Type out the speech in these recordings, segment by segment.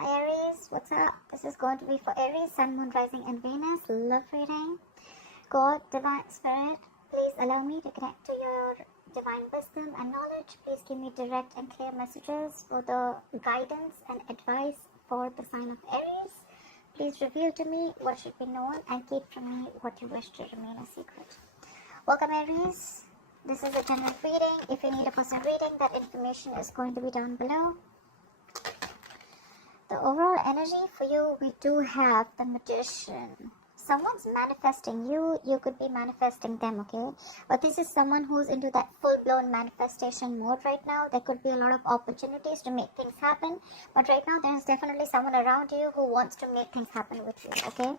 Hi Aries, what's up? This is going to be for Aries, Sun, Moon, Rising and Venus. Love reading. God, Divine Spirit, please allow me to connect to your divine wisdom and knowledge. Please give me direct and clear messages for the guidance and advice for the sign of Aries. Please reveal to me what should be known and keep from me what you wish to remain a secret. Welcome Aries. This is a general reading. If you need a personal reading, that information is going to be down below. The overall energy for you, we do have the Magician. Someone's manifesting you, you could be manifesting them, okay? But this is someone who's into that full-blown manifestation mode right now. There could be a lot of opportunities to make things happen. But right now, there's definitely someone around you who wants to make things happen with you, okay?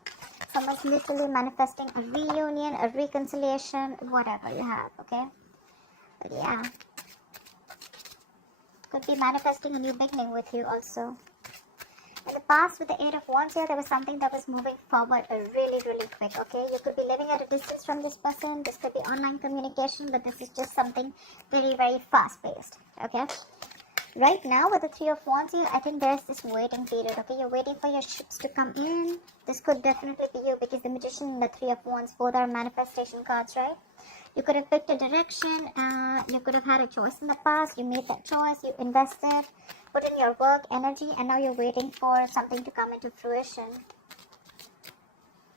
Someone's literally manifesting a reunion, a reconciliation, whatever you have, okay? But yeah. Could be manifesting a new beginning with you also. In the past, with the Eight of Wands here, there was something that was moving forward really, really quick, okay? You could be living at a distance from this person. This could be online communication, but this is just something very, very fast-paced, okay? Right now, with the Three of Wands here, I think there's this waiting period, okay? You're waiting for your ships to come in. This could definitely be you because the Magician and the Three of Wands both are manifestation cards, right? You could have picked a direction, you could have had a choice in the past, you made that choice, you invested, put in your work, energy, and now you're waiting for something to come into fruition.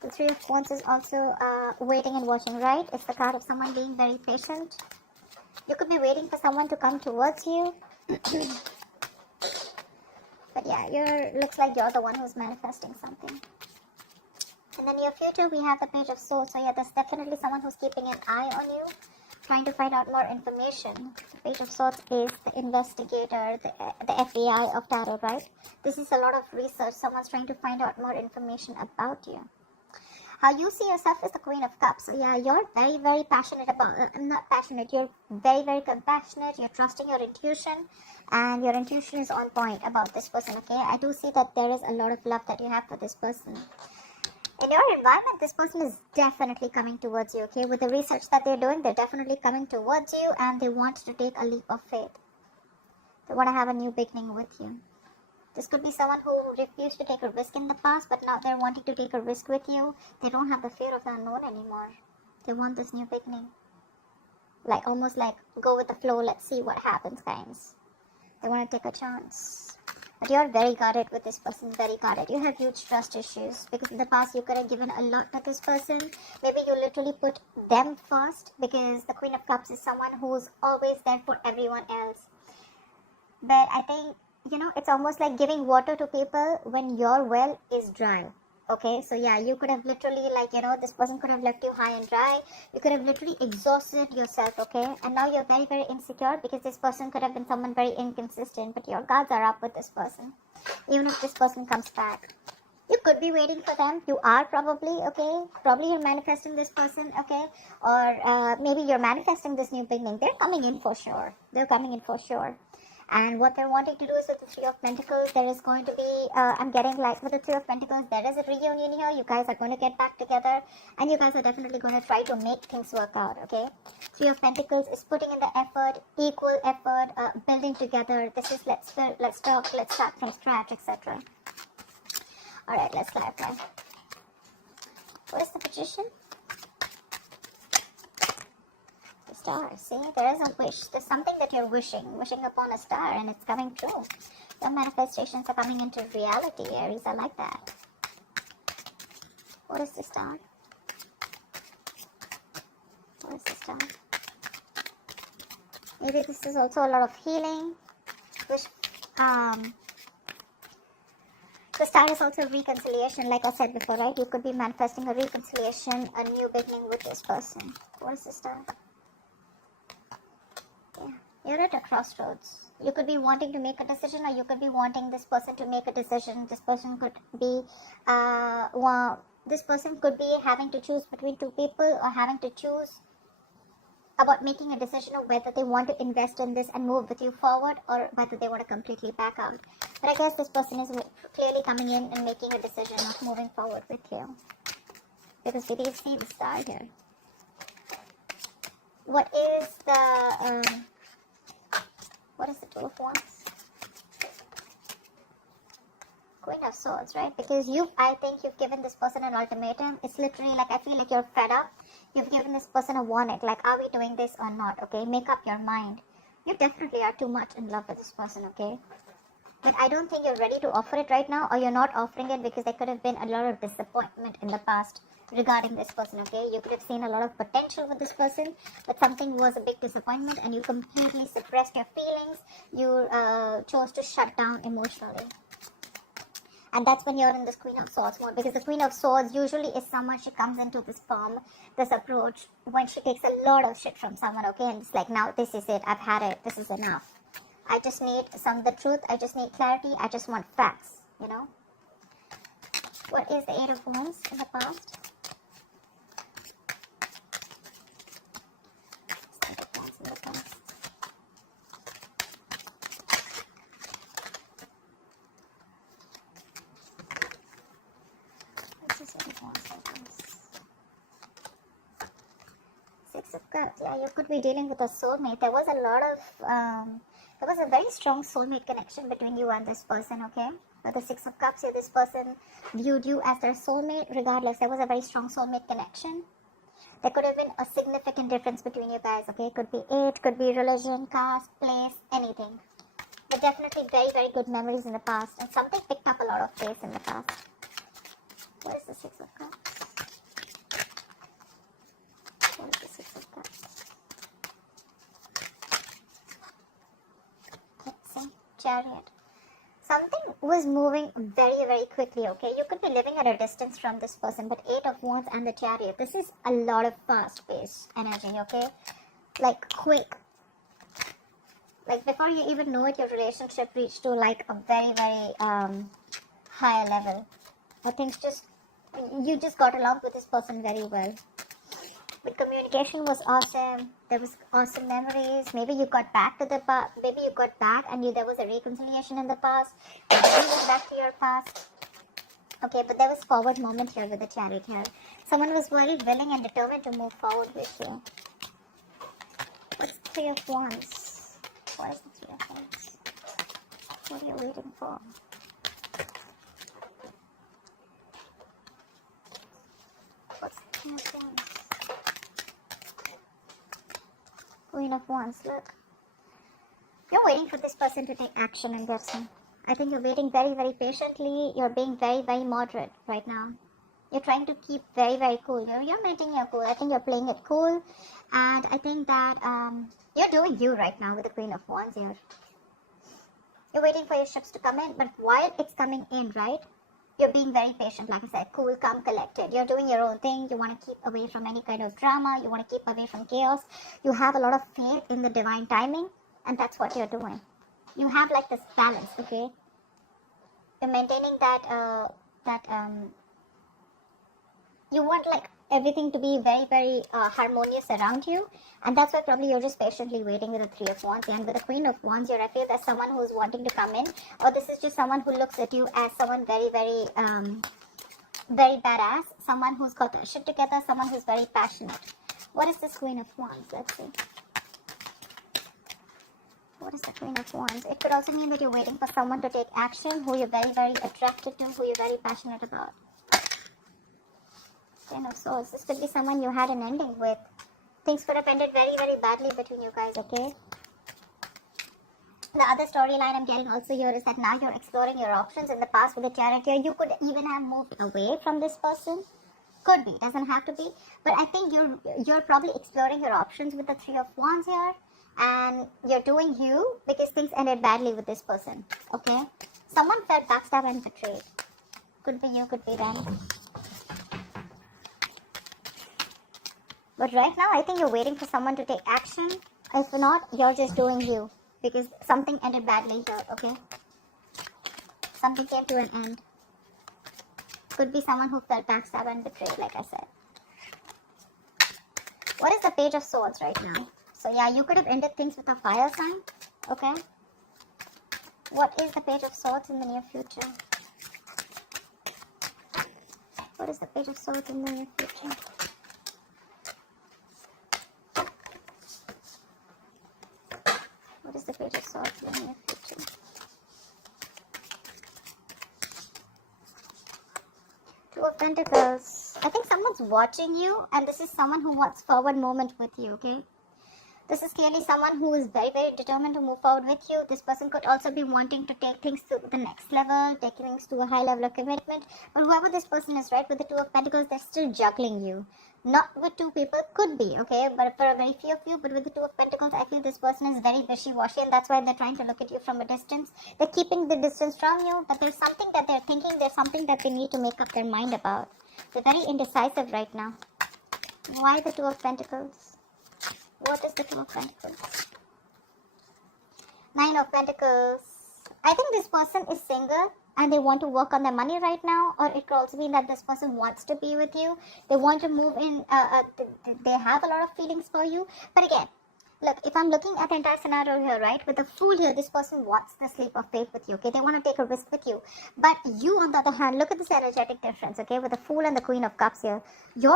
The Three of Wands is also waiting and watching, right? It's the card of someone being very patient. You could be waiting for someone to come towards you. But yeah, looks like you're the one who's manifesting something. And then your future, we have the Page of Swords. So yeah, there's definitely someone who's keeping an eye on you, trying to find out more information. The Page of Swords is the investigator, the FBI of tarot, right? This is a lot of research. Someone's trying to find out more information about you. How you see yourself is the Queen of Cups. So yeah, you're very, very passionate about, not passionate, you're very, very compassionate. You're trusting your intuition, and your intuition is on point about this person, okay? I do see that there is a lot of love that you have for this person. In your environment, this person is definitely coming towards you, okay? With the research that they're doing, they're definitely coming towards you and they want to take a leap of faith. They want to have a new beginning with you. This could be someone who refused to take a risk in the past, but now they're wanting to take a risk with you. They don't have the fear of the unknown anymore. They want this new beginning. Like, almost like, go with the flow, let's see what happens, guys. They want to take a chance. But you're very guarded with this person, very guarded. You have huge trust issues because in the past you could have given a lot to this person. Maybe you literally put them first because the Queen of Cups is someone who's always there for everyone else. But I think, you know, it's almost like giving water to people when your well is dry. Okay, so yeah, you could have literally, like, you know, this person could have left you high and dry. You could have literally exhausted yourself, okay? And now you're very, very insecure because this person could have been someone very inconsistent, but your guards are up with this person. Even if this person comes back, you could be waiting for them. You are probably, okay? Probably you're manifesting this person, okay? Or maybe you're manifesting this new beginning. They're coming in for sure. They're coming in for sure. And what they're wanting to do is with the Three of Pentacles, there is going to be, I'm getting like with the Three of Pentacles, there is a reunion here. You guys are going to get back together and you guys are definitely going to try to make things work out, okay? Three of Pentacles is putting in the effort, equal effort, building together. This is let's talk, let's start from scratch, etc. Alright, let's clarify. What is the Magician? Star. See, there is a wish. There's something that you're wishing upon a star, and it's coming true. Your manifestations are coming into reality, Aries. I like that. What is the star? What is the star? Maybe this is also a lot of healing. Which, the star is also reconciliation, like I said before, right? You could be manifesting a reconciliation, a new beginning with this person. What is the star? You're at a crossroads. You could be wanting to make a decision, or you could be wanting this person to make a decision. This person could be, this person could be having to choose between two people, or having to choose about making a decision of whether they want to invest in this and move with you forward, or whether they want to completely back out. But I guess this person is clearly coming in and making a decision of moving forward with you. Because we did see the star here. What is the, what is the Two of Wands? Queen of Swords, right? Because I think you've given this person an ultimatum. It's literally like, I feel like you're fed up. You've given this person a warning, like, are we doing this or not, okay? Make up your mind. You definitely are too much in love with this person, okay? But I don't think you're ready to offer it right now, or you're not offering it because there could have been a lot of disappointment in the past regarding this person, okay? You could have seen a lot of potential with this person, but something was a big disappointment and you completely suppressed your feelings. You chose to shut down emotionally. And that's when you're in this Queen of Swords mode, because the Queen of Swords usually is someone, she comes into this form, this approach, when she takes a lot of shit from someone, okay? And it's like, now this is it, I've had it, this is enough. I just need the truth, I just need clarity, I just want facts, you know? What is the Eight of Wands in the past? Eight of Wands in the past. What's this Eight of Wands like this? Six of Cups, yeah, you could be dealing with a soulmate. There was a lot of, there was a very strong soulmate connection between you and this person, okay? With the Six of Cups here, this person viewed you as their soulmate. Regardless, there was a very strong soulmate connection. There could have been a significant difference between you guys, okay? Could be age, could be religion, caste, place, anything. But definitely very, very good memories in the past. And something picked up a lot of pace in the past. What is the Six of Cups? What is the Six of Cups? Let's see. Chariot. Something was moving very, very quickly, okay? You could be living at a distance from this person, but Eight of Wands and the Chariot, this is a lot of fast-paced energy, okay? Like, quick. Like, before you even know it, your relationship reached to, like, a very, very higher level. Or things just, you just got along with this person very well. The communication was awesome. There was awesome memories. Maybe you got back to the past. Maybe you got back and there was a reconciliation in the past. You went back to your past. Okay, but there was forward moment here with the Chariot here. Someone was very willing and determined to move forward with you. What's the Three of Wands? What is the Three of Wands? What are you waiting for? What's the Three of Wands? Queen of Wands, look. You're waiting for this person to take action, I'm guessing. I think you're waiting very, very patiently. You're being very, very moderate right now. You're trying to keep very, very cool. You're maintaining your cool. I think you're playing it cool. And I think that you're doing you right now with the Queen of Wands here. You're waiting for your ships to come in. But while it's coming in, right? You're being very patient, like I said, cool, calm, collected. You're doing your own thing. You want to keep away from any kind of drama. You want to keep away from chaos. You have a lot of faith in the divine timing, and that's what you're doing. You have like this balance, okay? You're maintaining that, you want like everything to be very, very harmonious around you. And that's why probably you're just patiently waiting with the Three of Wands. And with the Queen of Wands here, I feel there's someone who's wanting to come in. Or this is just someone who looks at you as someone very, very, very badass. Someone who's got their shit together. Someone who's very passionate. What is this Queen of Wands? Let's see. What is the Queen of Wands? It could also mean that you're waiting for someone to take action, who you're very, very attracted to, who you're very passionate about. Queen of Swords. This could be someone you had an ending with. Things could have ended very, very badly between you guys, okay? The other storyline I'm getting also here is that now you're exploring your options. In the past with the Chariot here, you could even have moved away from this person. Could be, doesn't have to be. But I think you're probably exploring your options with the Three of Wands here. And you're doing you because things ended badly with this person, okay? Someone felt backstabbed and betrayed. Could be you, could be them. But right now, I think you're waiting for someone to take action. If not, you're just doing you. Because something ended badly here, okay? Something came to an end. Could be someone who felt backstabbed and betrayed, like I said. What is the Page of Swords right now? So yeah, you could have ended things with a fire sign, okay? What is the Page of Swords in the near future? What is the Page of Swords in the near future? What is the Page of Swords in the near future? Pentacles. I think someone's watching you, and this is someone who wants forward movement with you, okay? This is clearly someone who is very, very determined to move forward with you. This person could also be wanting to take things to the next level, take things to a high level of commitment. But whoever this person is, right, with the Two of Pentacles, they're still juggling you. Not with two people, could be, okay? But for a very few of you, but with the Two of Pentacles, I feel this person is very wishy-washy, and that's why they're trying to look at you from a distance. They're keeping the distance from you, but there's something that they're thinking, there's something that they need to make up their mind about. They're very indecisive right now. Why the Two of Pentacles? What is the Two of Pentacles? Nine of Pentacles. I think this person is single and they want to work on their money right now, or it could also mean that this person wants to be with you. They want to move in, they have a lot of feelings for you. But again, look, if I'm looking at the entire scenario here, right, with the Fool here, this person wants the leap of faith with you, okay? They want to take a risk with you. But you, on the other hand, look at this energetic difference, okay? With the Fool and the Queen of Cups here. You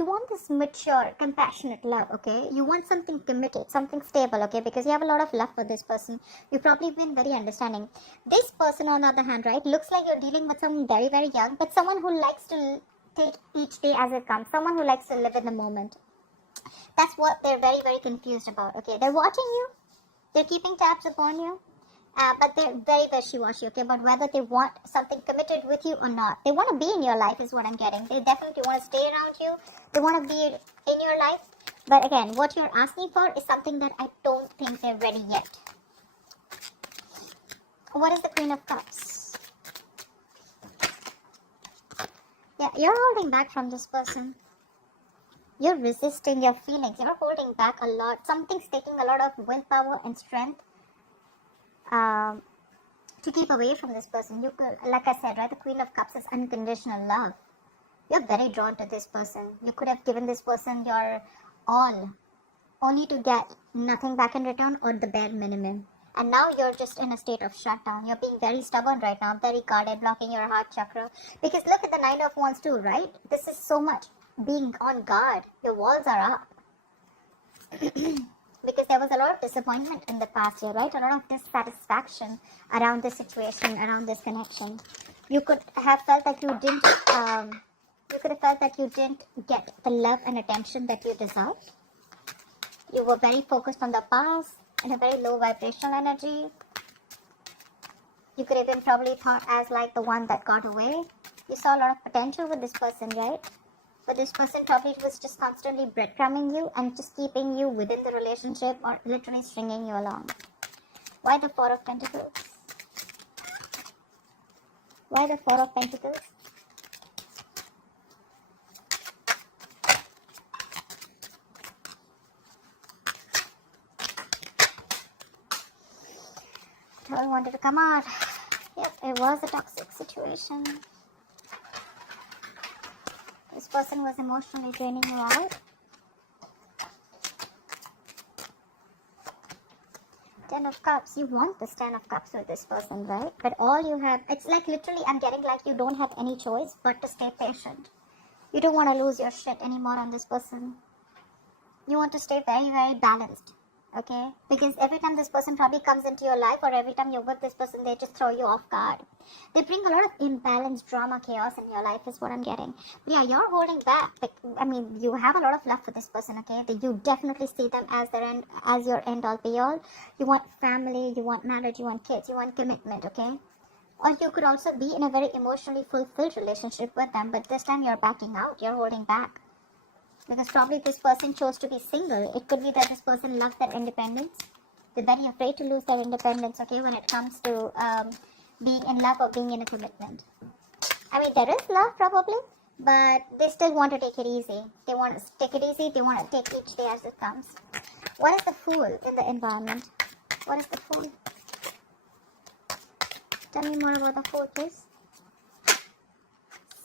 want this mature, compassionate love, okay? You want something committed, something stable, okay? Because you have a lot of love for this person. You've probably been very understanding. This person, on the other hand, right, looks like you're dealing with someone very, very young, but someone who likes to take each day as it comes. Someone who likes to live in the moment. That's what they're very, very confused about, okay? They're watching you. They're keeping tabs upon you. But they're very wishy-washy, okay? But whether they want something committed with you or not. They want to be in your life is what I'm getting. They definitely want to stay around you. They want to be in your life. But again, what you're asking for is something that I don't think they're ready yet. What is the Queen of Cups? Yeah, you're holding back from this person. You're resisting your feelings. You're holding back a lot. Something's taking a lot of willpower and strength to keep away from this person. You could, like I said, right, the Queen of Cups is unconditional love. You're very drawn to this person. You could have given this person your all, only to get nothing back in return or the bare minimum. And now you're just in a state of shutdown. You're being very stubborn right now, very guarded, blocking your heart chakra. Because look at the Nine of Wands too, right? This is so much being on guard. Your walls are up. Because there was a lot of disappointment in the past year, right? A lot of dissatisfaction around this situation, around this connection. You could have felt that you didn't get the love and attention that you deserved. You were very focused on the past in a very low vibrational energy. You could even probably thought as like the one that got away. You saw a lot of potential with this person, right? But this person probably was just constantly breadcrumbing you and just keeping you within the relationship or literally stringing you along. Why the Four of Pentacles? Why the Four of Pentacles? I wanted to come out. Yep, it was a toxic situation. This person was emotionally draining you out. Ten of Cups. You want this Ten of Cups with this person, right? But all you have, it's like literally I'm getting like you don't have any choice but to stay patient. You don't want to lose your shit anymore on this person. You want to stay very, very balanced. Okay? Because every time this person probably comes into your life or every time you're with this person, they just throw you off guard. They bring a lot of imbalance, drama, chaos in your life is what I'm getting. But yeah, you're holding back. I mean, you have a lot of love for this person, okay? You definitely see them as your end all be all. You want family, you want marriage, you want kids, you want commitment, okay? Or you could also be in a very emotionally fulfilled relationship with them, but this time you're backing out, you're holding back. Because probably this person chose to be single. It could be that this person loves their independence. They're very afraid to lose their independence, okay, when it comes to being in love or being in a commitment. I mean, there is love probably, but they still want to take it easy. They want to take it easy. They want to take each day as it comes. What is the Fool in the environment? What is the Fool? Tell me more about the Fool, please.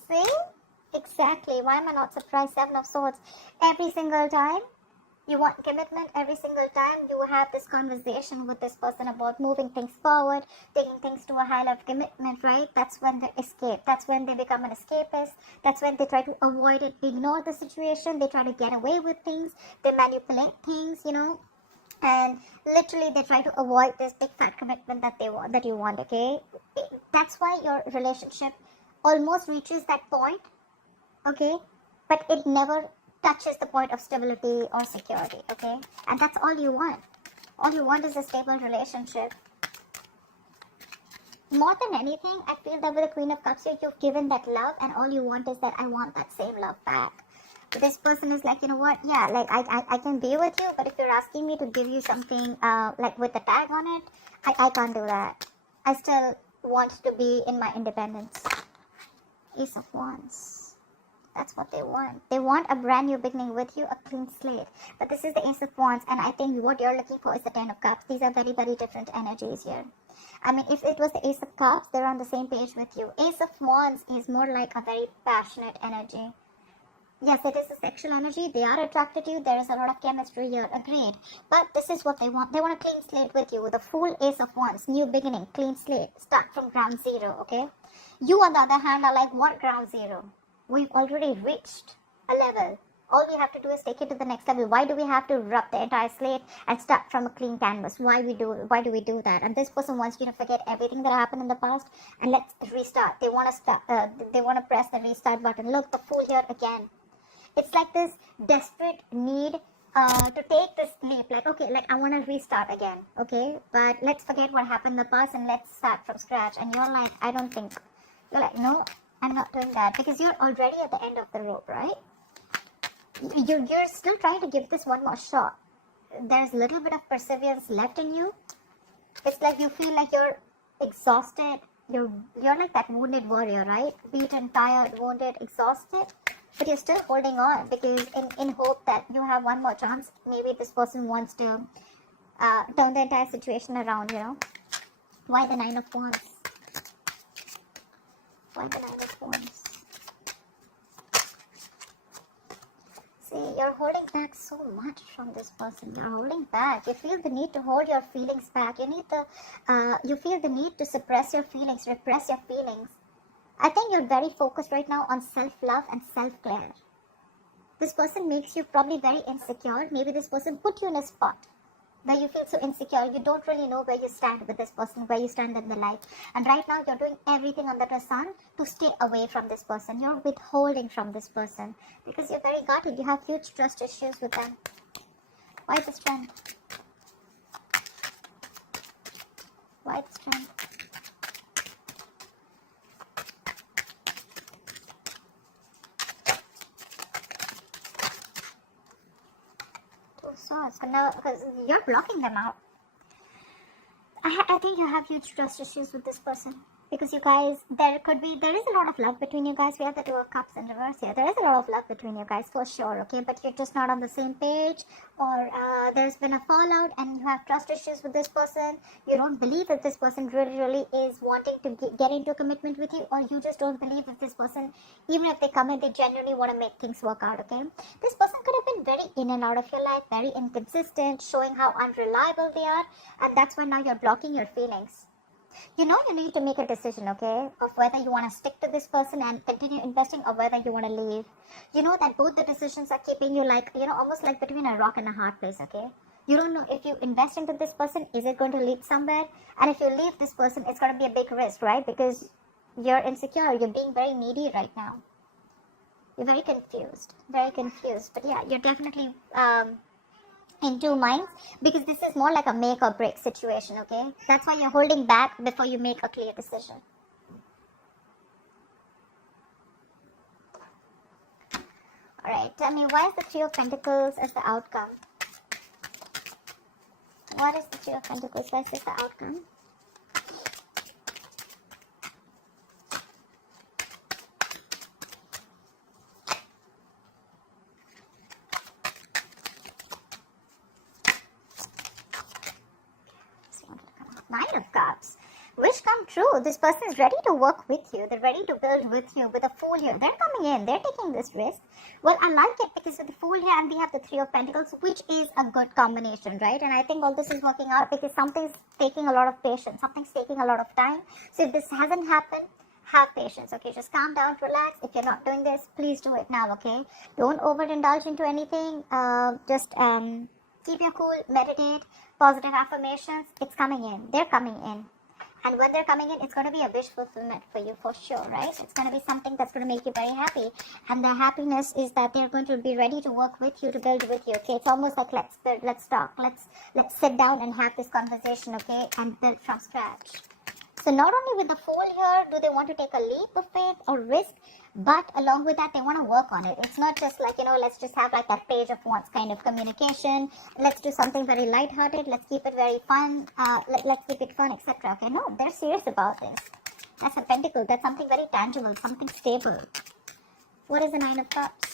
See? Exactly. Why am I not surprised? Seven of Swords. Every single time you want commitment, every single time you have this conversation with this person about moving things forward, taking things to a high level of commitment, right? That's when they escape. That's when they become an escapist. That's when they try to avoid it, ignore the situation. They try to get away with things. They manipulate things, you know. And literally they try to avoid this big fat commitment that you want, okay? That's why your relationship almost reaches that point okay? But it never touches the point of stability or security, okay? And that's all you want. All you want is a stable relationship. More than anything, I feel that with the Queen of Cups here, you've given that love, and all you want is that I want that same love back. This person is like, you know what, yeah, like I can be with you, but if you're asking me to give you something like with a tag on it, I can't do that. I still want to be in my independence. Ace of Wands. That's what they want. They want a brand new beginning with you, a clean slate. But this is the Ace of Wands, and I think what you're looking for is the Ten of Cups. These are very, very different energies here. I mean, if it was the Ace of Cups, they're on the same page with you. Ace of Wands is more like a very passionate energy. Yes, it is a sexual energy. They are attracted to you. There is a lot of chemistry here. Agreed. But this is what they want. They want a clean slate with you with a full Ace of Wands. New beginning, clean slate. Start from ground zero, okay? You, on the other hand, are like, what ground zero? We've already reached a level. All we have to do is take it to the next level. Why do we have to rub the entire slate and start from a clean canvas? Why do we do that? And this person wants you to forget everything that happened in the past and let's restart. They want to start. They want to press the restart button. Look, the Fool here again. It's like this desperate need to take this leap. Like, okay, like I want to restart again. Okay, but let's forget what happened in the past and let's start from scratch. And you're like, I don't think. You're like, no, I'm not doing that, because you're already at the end of the rope, right? You're still trying to give this one more shot. There's a little bit of perseverance left in you. It's like you feel like you're exhausted. You're like that wounded warrior, right? Beaten, tired, wounded, exhausted. But you're still holding on because in hope that you have one more chance. Maybe this person wants to turn the entire situation around, you know. Why the Nine of Wands? Why the Nine of Wands? See, you're holding back so much from this person. You're holding back. You feel the need to hold your feelings back. You feel the need to suppress your feelings, repress your feelings. I think you're very focused right now on self-love and self-care. This person makes you probably very insecure. Maybe this person put you in a spot where you feel so insecure. You don't really know where you stand with this person, where you stand in the life. And right now you're doing everything under the sun to stay away from this person. You're withholding from this person because you're very guarded. You have huge trust issues with them. Why the Strength? Why the Strength? Swords. No, because you're blocking them out. I think you have huge trust issues with this person. Because you guys, there is a lot of love between you guys. We have the Two of Cups in reverse here. There is a lot of love between you guys for sure, okay? But you're just not on the same page, or there's been a fallout and you have trust issues with this person. You don't believe that this person really is wanting to get into a commitment with you, or you just don't believe that this person, even if they come in, they genuinely want to make things work out, okay? This person could have been very in and out of your life, very inconsistent, showing how unreliable they are, and that's why now you're blocking your feelings. You know you need to make a decision, okay, of whether you want to stick to this person and continue investing or whether you want to leave. You know that both the decisions are keeping you like, you know, almost like between a rock and a hard place, okay? You don't know if you invest into this person, is it going to lead somewhere? And if you leave this person, it's going to be a big risk, right? Because you're insecure, you're being very needy right now. You're very confused. But yeah, you're definitely in two minds, because this is more like a make or break situation, okay? That's why you're holding back before you make a clear decision. Alright, tell me, why is the Three of Pentacles as the outcome? What is the Three of Pentacles? Why is this the outcome? Nine of Cups. Wish come true. This person is ready to work with you. They're ready to build with you. With a Fool here, they're coming in. They're taking this risk. Well, I like it because with the Fool here and we have the Three of Pentacles, which is a good combination, right? And I think all this is working out because something's taking a lot of patience. Something's taking a lot of time. So if this hasn't happened, have patience, okay? Just calm down, relax. If you're not doing this, please do it now, okay? Don't overindulge into anything. Just keep your cool, meditate, positive affirmations. It's coming in. They're coming in. And when they're coming in, it's going to be a wish fulfillment for you for sure, right? It's going to be something that's going to make you very happy. And the happiness is that they're going to be ready to work with you, to build with you, okay? It's almost like let's build, let's talk, let's sit down and have this conversation, okay? And build from scratch. So not only with the Fool here do they want to take a leap of faith or risk, but along with that, they want to work on it. It's not just like, let's just have like that page of wands kind of communication. Let's do something very lighthearted. Let's keep it very fun. Let's keep it fun, etc. Okay, no, they're serious about this. That's a pentacle. That's something very tangible, something stable. What is the Nine of Cups?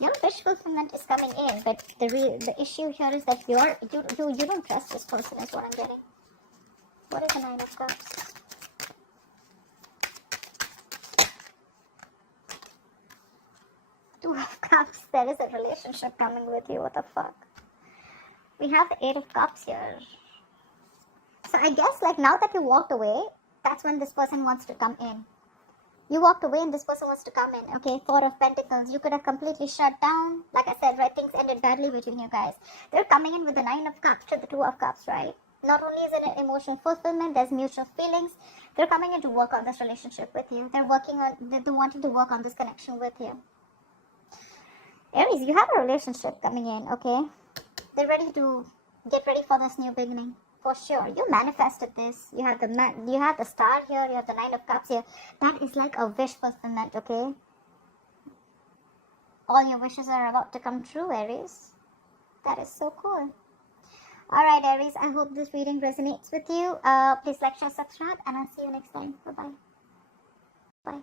Your wish fulfillment is coming in, but the issue here is that you don't trust this person is what I'm getting. What is the Nine of Cups? Two of Cups. There is a relationship coming with you. What the fuck? We have the Eight of Cups here. So I guess like now that you walked away, that's when this person wants to come in. You walked away and this person wants to come in. Okay, Four of Pentacles. You could have completely shut down. Like I said, right, things ended badly between you guys. They're coming in with the Nine of Cups to the Two of Cups, right? Not only is it an emotional fulfillment, there's mutual feelings. They're coming in to work on this relationship with you. They're wanting to work on this connection with you. Aries, you have a relationship coming in, okay? They're ready to get ready for this new beginning. For sure, you manifested this. You have the Star here. You have the Nine of Cups here. That is like a wish fulfillment, okay? All your wishes are about to come true, Aries. That is so cool. Alright, Aries, I hope this reading resonates with you. Please like, share, subscribe, and I'll see you next time. Bye-bye. Bye.